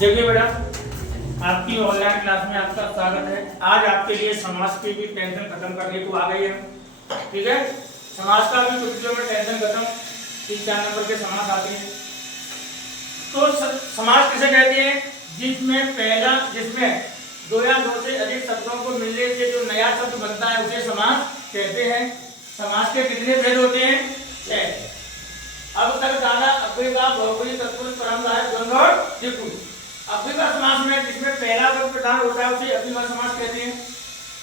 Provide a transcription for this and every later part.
देखिए बेटा, आपकी ऑनलाइन क्लास में आपका स्वागत है। आज आपके लिए समाज की भी टेंशन खत्म करने को आ गई है। ठीक है, समाज का भी छुट्टियों में टेंशन खत्म। 3-4 नंबर के समास आते हैं। तो समास किसे कहते हैं? जिसमें दो या दो से अधिक शब्दों को मिलने से जो नया शब्द बनता है उसे समास कहते हैं। समास के कितने भेद होते हैं? 6। अब तक जाना अव्ययीभाव, बहुव्रीहि, तत्पुरुष, परमधारक, द्वंद्व और द्विगु। अव्ययीभाव समास में जिसमें पहला वर्ग प्रधान होता है उसे अव्ययीभाव समास कहते हैं।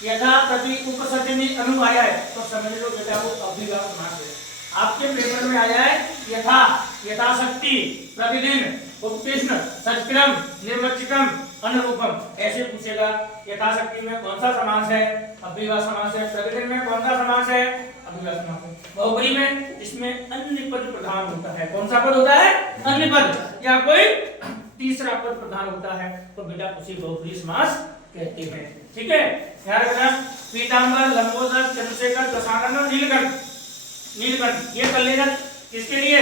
यथा प्रति उपसर्जनी अनु आया है तो समझ लो बेटा वो अव्ययीभाव समास है। आपके पेपर में आया है यथा, यथाशक्ति, प्रतिदिन, उपकृष्ण, सत्क्रम, निर्वचकम, अनुरूपम, ऐसे पूछेगा। यथाशक्ति में कौन सा समास है? अव्ययीभाव समास है। प्रतिदिन में कौन सा समास है? अव्ययीभाव समास है। बहुव्रीहि में इसमें अन्य पद प्रधान होता है। कौन सा पद होता है? अन्य पद या कोई तीसरा पद प्रधान होता है तो बेटा उसे बहुव्रीहि समास कहते हैं। ठीक है, ध्यान रखना। पीतांबर, लंबोदर, चंद्रशेखर, दशानन, नीलकंठ ये कर लेना। किसके लिए?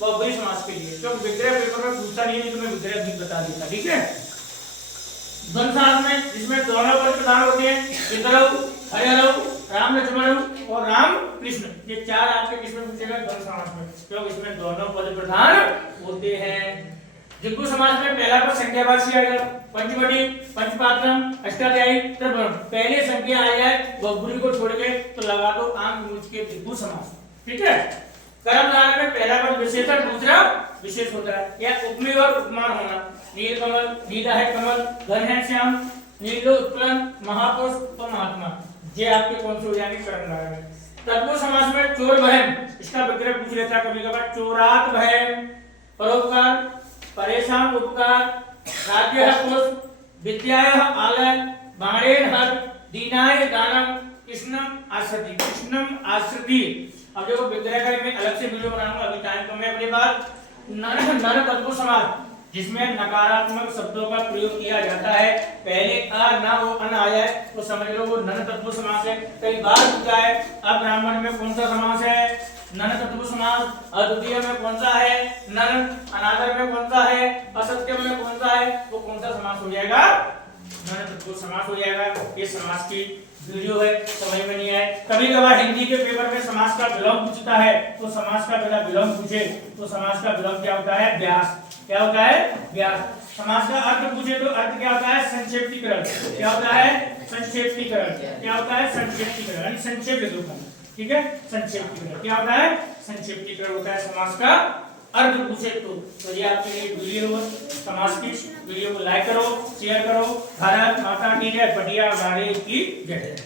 बहुव्रीहि समास के लिए। क्योंकि विग्रह पेपर में पूछता नहीं है तो मैं विग्रह भी बता देता। ठीक है, द्वंद्व समास में जिसमें दोनों पद प्रधान होते हैं, विग्रह, हरिहरऊ, राम लक्ष्मण और राम कृष्ण, ये चार आपके किसमें पूछेगा? द्वंद्व समास में। क्योंकि इसमें दोनों पद प्रधान होते हैं। द्विगु समास में पहला पद संख्यावाची आएगा। पंचवटी, पंचपात्रम, अष्टाध्यायी, त्रिपुरम, पहले संख्या आ जाए बहुव्रीहि को छोड़ के तो लगा दो आंख मूंछ के द्विगु समास। ठीक है, कर्मधारय में पहला पद विशेषण, दूसरा विशेष होता है। या उपमेय और उपमान होना। नीलकमल, नीला है कमल, घन है श्याम, नीलो उत्पलन, महापुरुष तो महात्मा, ये आपके कौन से हो जाएंगे? कर्मधारय में। तत्पुरुष समास में चोर बहन, इसका विग्रह पूछ लेता है कभी कभार। चोरात बहन, परोपकार, परेशान उपकार, राज्य पुरुष, विद्याय आलय, बाणेन हर, दीनाय दानम, कृष्णम आश्रिति। कृष्णम आश्रिति। अब देखो विग्रह का मैं अलग से वीडियो बनाऊंगा, अभी टाइम कम है। अपनी बात नर तत्पुरुष समास जिसमें नकारात्मक शब्दों का प्रयोग किया जाता है, पहले अ न हो अन आया है तो समझ लो वो नर तत्पुरुष समास है। कई बार पूछा है अब ब्राह्मण में कौन सा समास है? नर तत्पुरुष समास। अद्वितीय में कौन सा है? नर। अनादर में कौन सा है? असत्य में कौन सा है? वो कौन सा समास हो जाएगा? नर तत्पुरुष समास हो जाएगा। ये समास की वीडियो है, समझ में नहीं आए। कभी कभार हिंदी के पेपर में समास का विलोम पूछता है तो समास का पहला विलोम पूछे तो समास का विलोम क्या होता है? व्यास। क्या होता है? व्यास। समास का अर्थ पूछे तो अर्थ क्या होता है? संक्षेपीकरण। क्या होता है? संक्षेपीकरण। क्या होता है? संक्षेपीकरण, यानी संक्षेप लिखो। ठीक है, संक्षेपीकरण क्या होता है? संक्षेपीकरण होता है समास का अर्थ पूछे तो ये आपके लिए वीडियो है। समास की वीडियो को लाइक करो, शेयर करो। भारत माता की जय, बढ़िया गाड़ी की जय।